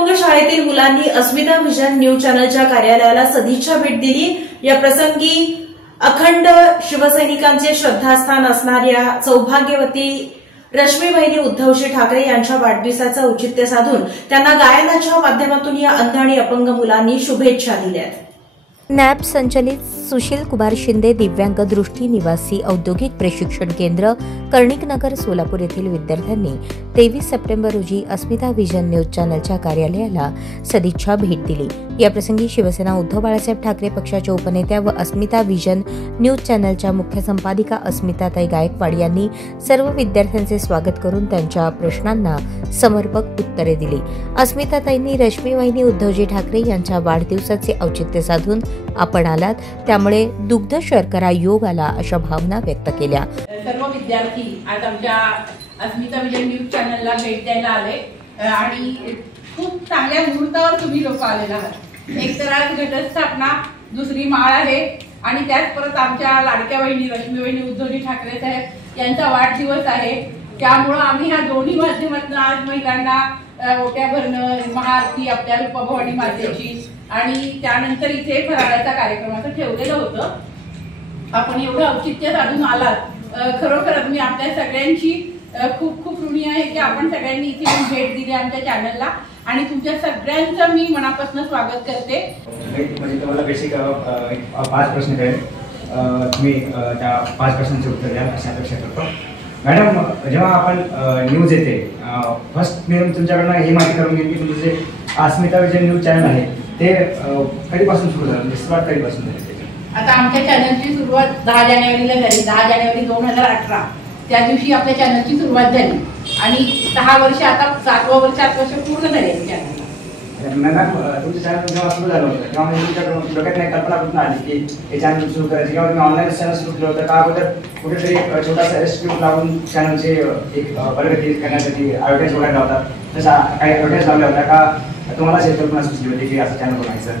अपंग शाळेतील मुलांनी अस्मिता विजन न्यूज चॅनलच्या कार्यालयाला सदिच्छा भेट दिली। या प्रसंगी अखंड शिवसैनिकांचे श्रद्धास्थान असणाऱ्या सौभाग्यवती रश्मी बहिणी उद्धवजी ठाकरे यांच्या वाढदिवसाचं औचित्य साधून त्यांना गायनाच्या माध्यमातून या अंध आणि अपंग मुलांनी शुभेच्छा दिल्यात। नॅब संचलित सुशील कुमार शिंदे दिव्यांग दृष्टी निवासी औद्योगिक प्रशिक्षण केंद्र कर्णिक नगर सोलापूर येथील विद्यार्थ्यांनी 23 सप्टेंबर रोजी अस्मिता विजन न्यूज चॅनलच्या कार्यालयाला सदिच्छा भेट दिली। या प्रसंगी शिवसेना उद्धव बाळासाहेब ठाकरे पक्षाच्या उपनेत्या व अस्मिता विजन न्यूज चॅनलच्या मुख्य संपादिका अस्मिताताई गायकवाड यांनी सर्व विद्यार्थ्यांचे स्वागत करून त्यांच्या प्रश्नांना समर्पक उत्तरे दिली। अस्मिताताईंनी रश्मी वहिनी उद्धवजी ठाकरे यांच्या वाढदिवसाचे औचित्य साधून आपण आलात त्यामुळे दुग्ध शर्करा योग आला अशा भावना व्यक्त केल्या। सर्व विद्यार्थी आज आमच्या अस्मिता विजन न्यूज चॅनलला भेट द्यायला आले आणि खूप चांगल्या मुहूर्तावर तुम्ही लोक आलेला आहात। एक तर आज घटस्थापना, दुसरी माळ आहे आणि त्याच परत आमच्या लाडक्या बहिणी रश्मी वहिनी उद्धवजी ठाकरे साहेब यांचा वाढदिवस आहे। त्यामुळे आम्ही ह्या दोन्ही माध्यमातून आज महिलांना ओट्या भरणं, महाआरती आपल्या रूपभवानी मातेची आणि त्यानंतर इथे फराळाचा कार्यक्रमाचं ठेवलेलं होतं। आपण एवढं औचित्य साधून आलात, खरोखरच मी आपल्या सगळ्यांची खूप खूप ऋणी आहे की आपण सगळ्यांनी इथे भेट दिली आमच्या चॅनलला आणि तुमच्या सगळ्यांचं मी मनापासून स्वागत करते। म्हणजे तुम्हाला बेसिक 5 प्रश्न करेन, तुम्ही त्या 5 प्रश्नांचे उत्तर द्याल अशी अपेक्षा करतो। मॅडम, जेव्हा आपण न्यूज येते फर्स्ट मी तुमच्याकडनं ही माहिती करून घेईन की तुमचं जे अस्मिता विजन न्यूज चॅनल आहे ते कधीपासून सुरू झालं, सुरुवात कधीपासून झाली? आता आमच्या चॅनलची सुरुवात 10 जानेवारीला झाली। 10 जानेवारी 2018 त्या दिवशी आपल्या चॅनलची सुरुवात झाली आणि 6 वर्ष, आता 7वं वर्ष, 8 वर्ष पूर्ण झाले चॅनलला। मॅडम, तुमचं चॅनल जेव्हा सुरू झालं होतं तेव्हा तुमच्या डोक्यात नाही कल्पना कुठून आली की हे चॅनल सुरू करायचे किंवा तुम्ही ऑनलाईन चॅनल सुरू केलं होतं का अगोदर कुठेतरी छोटासा रेस्ट्रिक्ट लावून चॅनलचे एक प्रगती करण्यासाठी ॲडव्हर्टाईज वगैरे लावतात, तसा काही ॲडव्हर्टाईज लावल्या होत्या का तुम्हाला कल्पना सुचली होती की असं चॅनल बनायचं?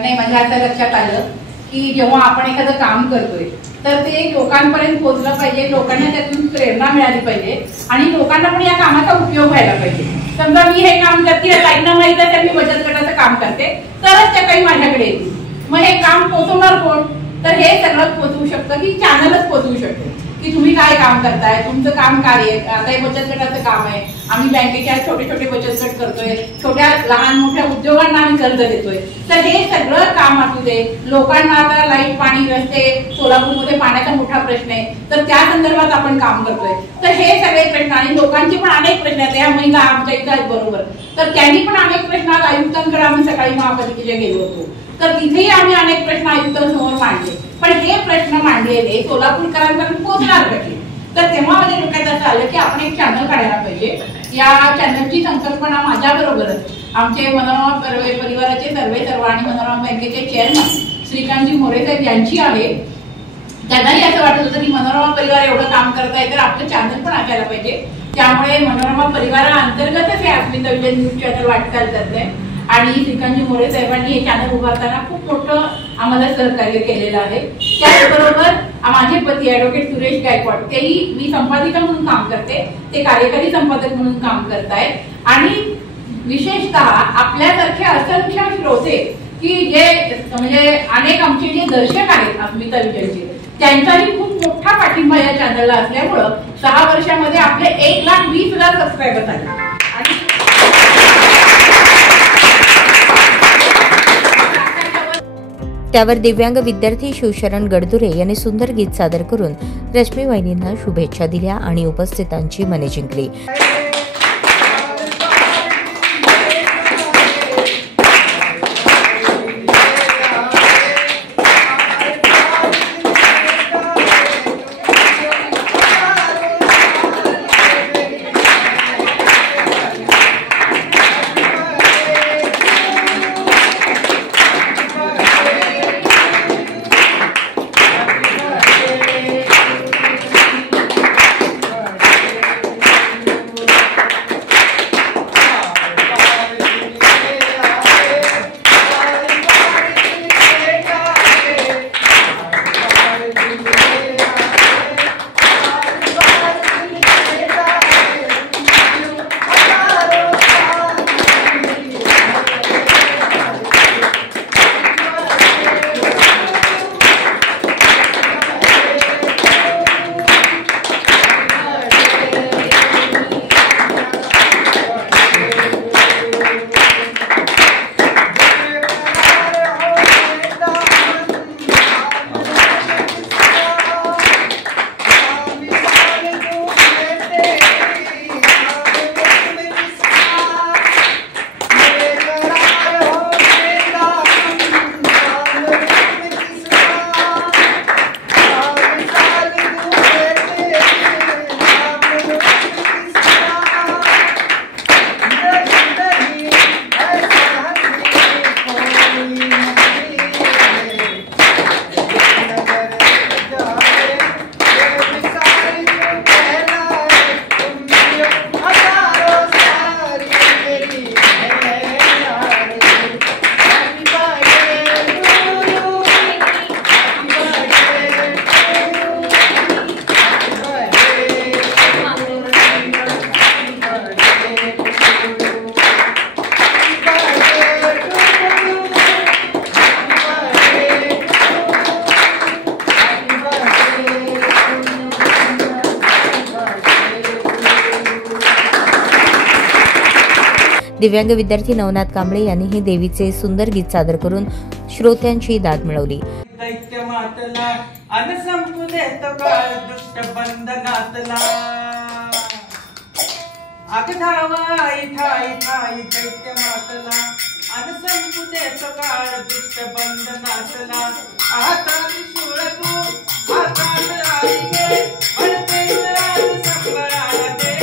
नाही, माझ्या आता लक्षात आलं की जेव्हा आपण एखादं काम करतोय तर ते लोकांपर्यंत पोहोचलं पाहिजे, लोकांना त्यातून प्रेरणा मिळाली पाहिजे आणि लोकांना पण या कामाचा उपयोग व्हायला पाहिजे। समजा मी हे काम करते, ताईंना माहित आहे मी बचत गटाचं काम करते, तरच त्या काही माझ्याकडे येतील। मग हे काम पोहोचवणार कोण? तर हे सगळं पोहोचवू शकतं की चॅनलच पोहोचवू शकते की तुम्ही काय काम करताय, तुमचं काम काय आहे। आता हे बचत गटाचं काम आहे, आम्ही बँकेच्या छोटे छोटे बचत गट करतोय, छोट्या लहान मोठ्या उद्योगांना आम्ही कर्ज देतोय। तर हे सगळं काम असू दे, लोकांना आता लाईट, पाणी, रस्ते, सोलापूरमध्ये पाण्याचा मोठा प्रश्न आहे तर त्या संदर्भात आपण काम करतोय। तर हे सगळे प्रश्न आणि लोकांचे पण अनेक प्रश्न आहेत, या महिला आमच्या इथं आहेत बरोबर, तर त्यांनी पण अनेक प्रश्न आयुक्तांकडे आम्ही सकाळी महापालिकेच्या गेलो होतो तर तिथेही आम्ही अनेक प्रश्न आयुक्तांसमोर मांडले, पण हे प्रश्न मांडलेले सोलापूरकरांपर्यंत पोहोचणार कसे? तर तेव्हा माझ्या डोक्यात असं आलं की आपण एक चॅनल काढायला पाहिजे। या चॅनलची संकल्पना माझ्या बरोबरच आमचे मनोरमा परिवाराचे सर्वेसर्वा आणि मनोरमा बँकेचे चेअरमन श्रीकांतजी मोरे साहेब यांची आहे। त्यांनाही असं वाटत होतं की मनोरमा परिवार एवढं काम करत आहे तर आपलं चॅनल पण असायला पाहिजे। त्यामुळे मनोरमा परिवाराअंतर्गतच हे अस्मिता विजन न्यूज चॅनल वाटचाल करते आणि श्रीकांतजी मोरे साहेबांनी हे चॅनल उभारताना खूप मोठं आम्हाला सहकार्य केलेलं आहे। त्याचबरोबर माझे पती ॲडव्होकेट सुरेश गायकवाड, तेही मी संपादिका म्हणून काम करते, ते कार्यकारी संपादक म्हणून काम करतायत आणि विशेषतः आपल्यासारखे असंख्य श्रोते की जे म्हणजे अनेक आमचे जे दर्शक आहेत अस्मिता विजनचे, त्यांचाही खूप मोठा पाठिंबा या चॅनलला असल्यामुळं 6 वर्षामध्ये आपले 1,20,000 सबस्क्रायबर झाले आणि त्यावर दिव्यांग विद्यार्थी शिवशरण गडदुरे यांनी सुंदर गीत सादर करून रश्मी वहिनींना शुभेच्छा दिल्या आणि उपस्थितांची मने जिंकली। दिव्यांग विद्यार्थी नवनाथ कांबळे यांनीही देवीचे सुंदर गीत सादर करून श्रोत्यांची दाद मिळवली. दैत्य मातला अन संपुदेत काळ दुष्ट बंधनातला आग धावा ठाई ठाई दैत्य मातला अन संपुदेत काळ दुष्ट बंधनातला आता त्रिशूळ तू हातात आई गे म्हणते राज संभळाला दे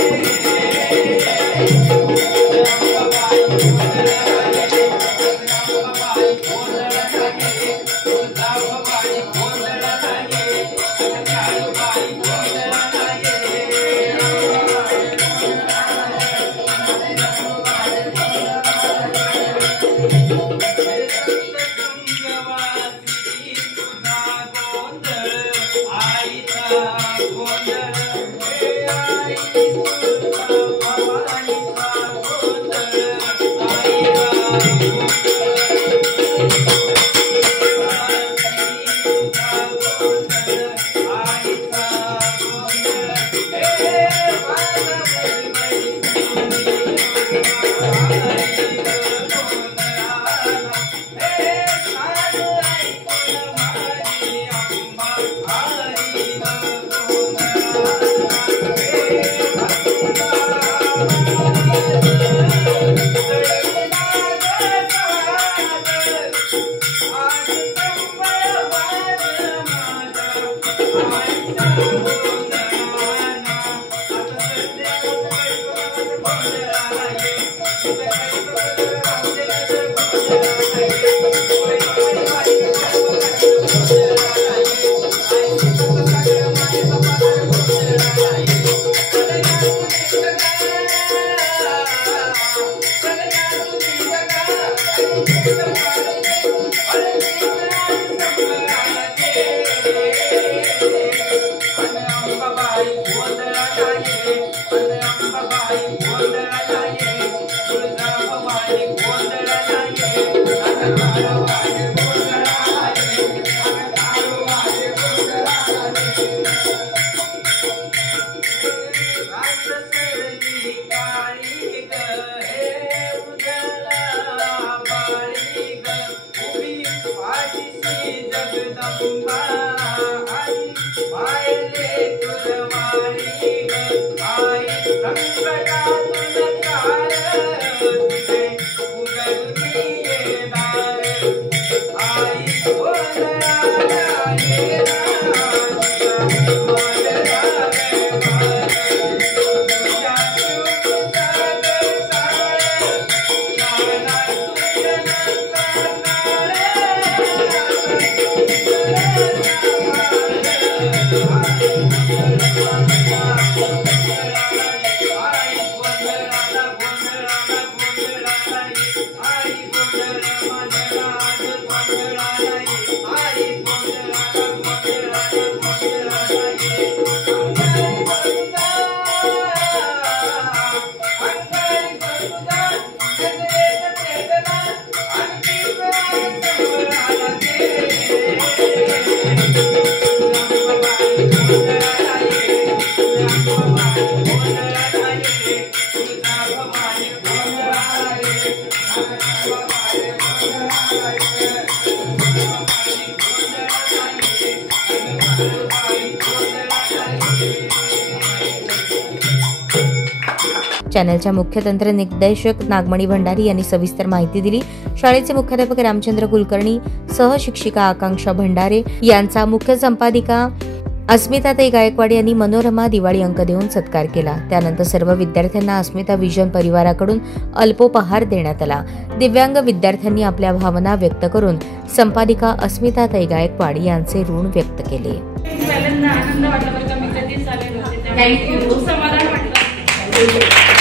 चॅनलच्या मुख्य तंत्र निर्देशक नागमणी भंडारी यांनी सविस्तर माहिती दिली. शाळेचे मुख्याध्यापक रामचंद्र कुलकर्णी, सहशिक्षिका आकांक्षा भंडारे यांचा मुख्य संपादिका अस्मिताताई गायकवाड यांनी मनोरमा दिवाळी अंक देऊन सत्कार केला. त्यानंतर सर्व विद्यार्थ्यांना अस्मिता विजन परिवाराकडून अल्पोपहार देण्यात आला. दिव्यांग विद्यार्थ्यांनी आपल्या भावना व्यक्त करून संपादिका अस्मिताताई गायकवाड यांचे ऋण व्यक्त केले. आनंद वाटला बरं का, मी कधीच आले नव्हते, थँक्यू, समाधान वाटलं.